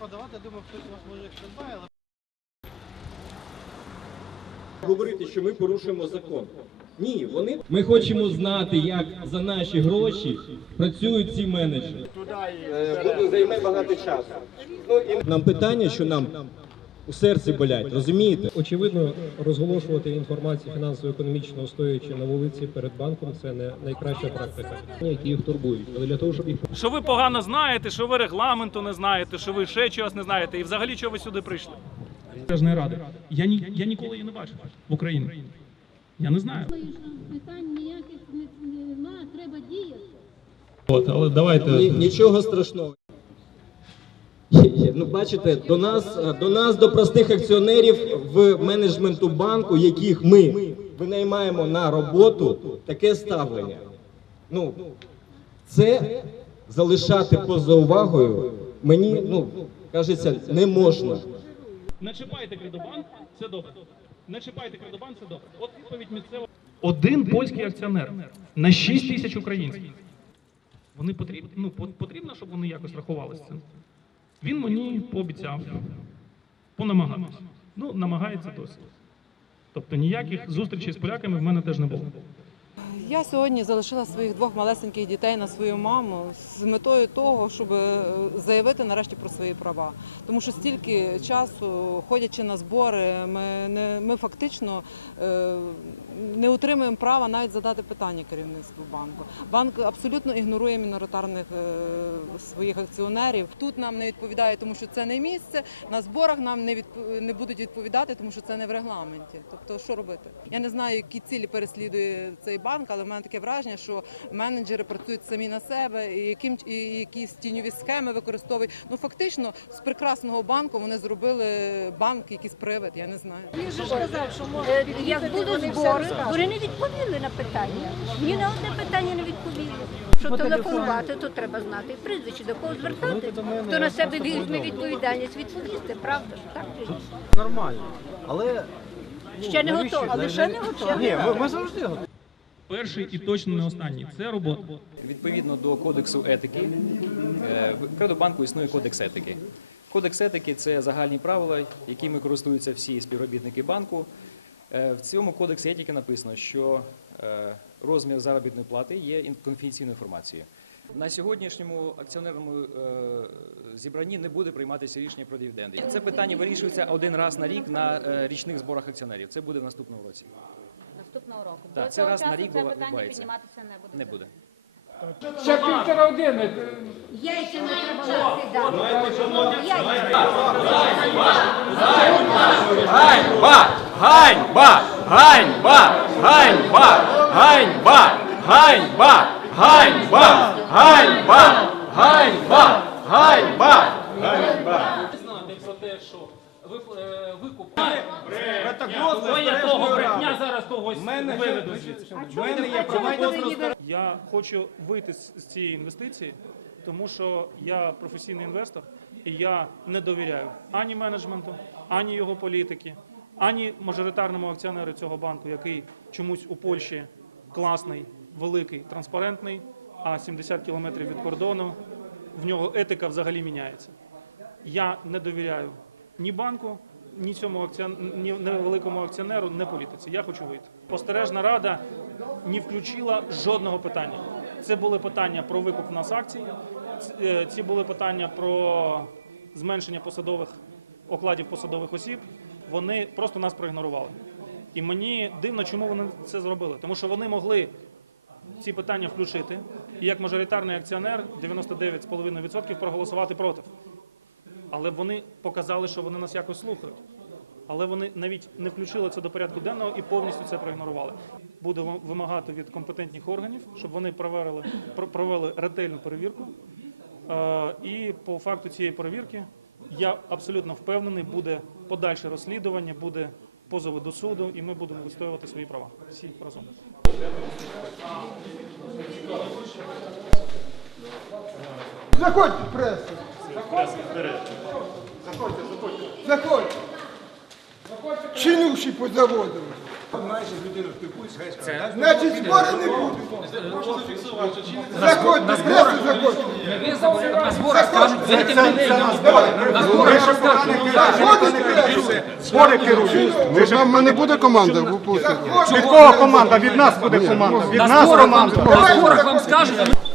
подавати, думав, хтось вас може придбає, але говорити, що ми порушуємо закон. Ні, вони Ми хочемо знати, як за наші гроші працюють ці менеджери. Туди займе багато часу. Ну і нам питання, що нам у серці болять, розумієте? Очевидно, розголошувати інформацію фінансово-економічно стоячи на вулиці перед банком це не найкраща практика, які їх турбують. Але для того, щоб їх Що ви погано знаєте, що ви регламенту не знаєте, що ви ще чогось не знаєте, і взагалі чого ви сюди прийшли? Держної ради. Я, ні, я ніколи її не бачив в Україні. Я не знаю. Питань ніяких не- нема, треба діяти. От, але давайте. Ні, нічого страшного. Ну, бачите, до нас, до нас, до простих акціонерів в менеджменту банку, яких ми винаймаємо на роботу, таке ставлення. Ну, це залишати поза увагою мені, ну, кажеться, не можна. Не чіпайте Кредобанк, це добре. Не чіпайте Кредобанк, це добре. От відповідь місцева. Один польський акціонер на 6 тисяч українських. Вони потрібні, ну, потрібно, щоб вони якось рахувалися цим. Він мені пообіцяв понамагатися. Ну, намагається досі. Тобто ніяких зустрічей з поляками в мене теж не було. Я сьогодні залишила своїх двох малесеньких дітей на свою маму з метою того, щоб е, заявити нарешті про свої права. Тому що стільки часу, ходячи на збори, ми, не, ми фактично е, не утримуємо права навіть задати питання керівництву банку. Банк абсолютно ігнорує міноритарних е, своїх акціонерів. Тут нам не відповідає, тому що це не місце. На зборах нам не відп- не будуть відповідати, тому що це не в регламенті. Тобто, що робити? Я не знаю, які цілі переслідує цей банк, але в мене таке враження, що менеджери працюють самі на себе, і яким і якісь тіньові схеми використовують. Ну фактично з прекрасного банку вони зробили банк, якийсь привид. Я не знаю. Він же сказав, що може Як були збори, вони не відповіли на питання. Ні на одне питання не відповіли. Що телефонувати, то треба знати прізвище, до кого звертати. Хто на себе візьме відповідальність відповісти, правда ж? Так чи ні? нормально. Але Ще не готові. Але ще не готові. Ні, ми, ми завжди готові. Перший і точно не останній це робота. Відповідно до кодексу етики, е, в Кредобанку існує кодекс етики. Кодекс етики це загальні правила, якими користуються всі співробітники банку. Е, В цьому кодексі етики написано, що е, розмір заробітної плати є конфіденційною інформацією. На сьогоднішньому акціонерному зібранні не буде прийматися рішення про дивіденди. Це питання вирішується один раз на рік на річних зборах акціонерів. Це буде в наступному році. Наступного року. Так, До це цього раз на часу рік це бува- питання відбувається. підніматися не буде. Не буде. Яйця не треба розглядати. Яйця. Ганьба! Ганьба! Ганьба! Ганьба! Ганьба! Ганьба! Ганьба! Ганьба! Ганьба! Ганьба! Знати про те, що ви е, викуп. Ви якого брехня зараз когось виведу звідси. Я хочу вийти з з цієї інвестиції, тому що я професійний інвестор і я не довіряю ані менеджменту, ані його політики, ані мажоритарному акціонеру цього банку, який чомусь у Польщі класний, великий, транспарентний, а 70 кілометрів від кордону в нього етика взагалі міняється. Я не довіряю ні банку, ні цьому акціон... невеликому акціонеру, ні політиці. Я хочу вийти. Постережна рада не включила жодного питання. Це були питання про викуп нас акцій, е, ці були питання про зменшення посадових окладів посадових осіб. Вони просто нас проігнорували. І мені дивно, чому вони це зробили. Тому що вони могли ці питання включити, і як мажоритарний акціонер 99,5% проголосувати проти. Але вони показали, що вони нас якось слухають. Але вони навіть не включили це до порядку денного і повністю це проігнорували. Буде вимагати від компетентних органів, щоб вони провели, провели ретельну перевірку. Е, І по факту цієї перевірки я абсолютно впевнений, буде подальше розслідування, буде позови до суду, і ми будемо відстоювати свої права. Всі разом. Заходьте, преса. Заходьте. Заходьте, заходьте чинуші позаводили. Майже. Значить, збори не будуть. Прошу Заходьте, пресу заходьте. На збори. На Збори керують. Нам мене буде команда випустити. Від кого команда? Від нас буде команда. Від нас команда. На зборах вам скажуть.